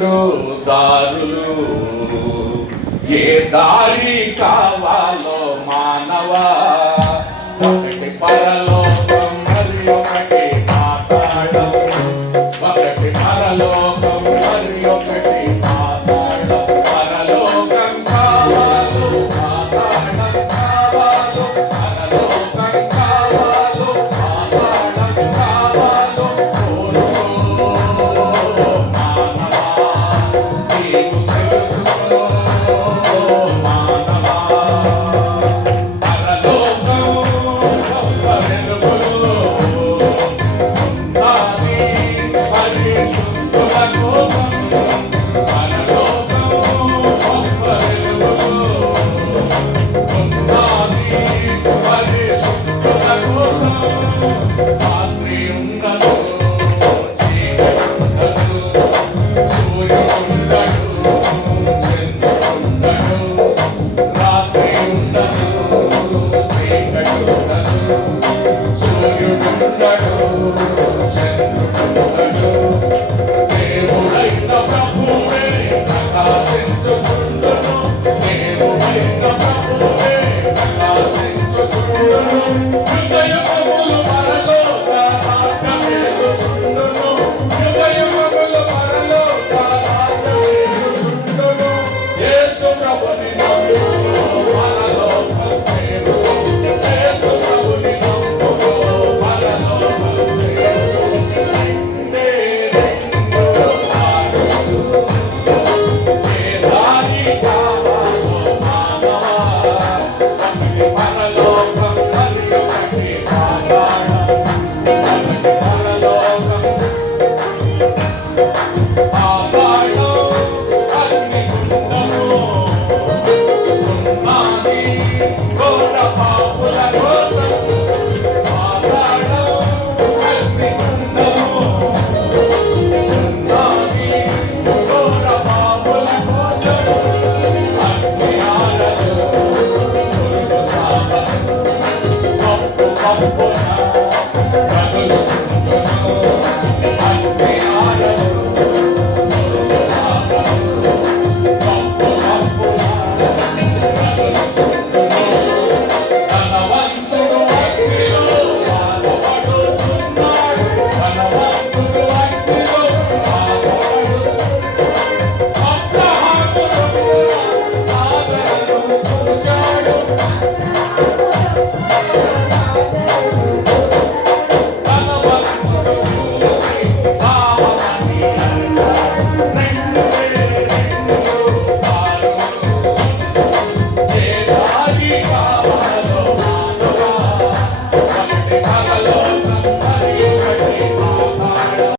రెండు దారులు, ఏ దారి కావాలో మానవా, ఒకటి పరలోకం మరి ఒకటి పాతాళం, ఒకటి పరలోకం మరి ఒకటి పాతాళం. పరలోకం కావాలో పాతాళం కావాలో, పరలోకం కావాలో పాతాళం కావాలో, మానవా నీవు తెలుసుకో మానవా. పరలోకం గొప్ప వెలుగులు ఉన్నది పరిశుద్ధుల కోసం, పరలోకం గొప్ప వెలుగులు ఉన్నది పరిశుద్ధుల కోసం. రాత్రి ఉండదు, చీకటి ఉండదు, సూర్యుడుండడు, చంద్రుడుండడు. రాత్రి ఉండదు, చీకటి ఉండదు, సూర్యుడుండడు, చంద్రుడుండడు. దేవుడైన ప్రభువే ప్రకాశించుచుండును, దేవుడైన ప్రభువే ప్రకాశించుచుండును. యుగయుగములు పరలోక రాజ్య వెలుగుచుండును, యుగయుగములు పరలోక రాజ్య వెలుగుచుండును. యేసు ప్రభుని నమ్ముము పరలోకం చేరుము, యేసు ప్రభుని నమ్ముము పరలోకం చేరుము. రెండే రెండు దారులు, ఏ దారి కావాలో మానవా, ఒకటి పరలోకం మరి ఒకటి పాతాళం, ఒకటి పరలోకం పాతాళం. అగ్నిగుండము ఉన్నది ఘోర పాపుల కోసం, పాతాళం అగ్నిగుండము ఉన్నది ఘోర పాపుల కోసం. అగ్ని ఆరదు, పురుగు చావదు, కప్పు కప్పున రగులుచుండును. అగ్ని ఆరదు, పురుగు చావదు, కప్పు కప్పున రగులుచుండును. ధనవంతుడు అగ్నిలో పాల్పడుచున్నాడు, ధనవంతుడు అగ్నిలో పాల్పడుచున్నాడు. అబ్రహామును ఆదరను చూచాడు, ధనవంతుడు చూసి పావమని అన్నాడు. రెండే రెండు దారులు, ఏ దారి కావాలో మానవా, ఒకటి పరలోకం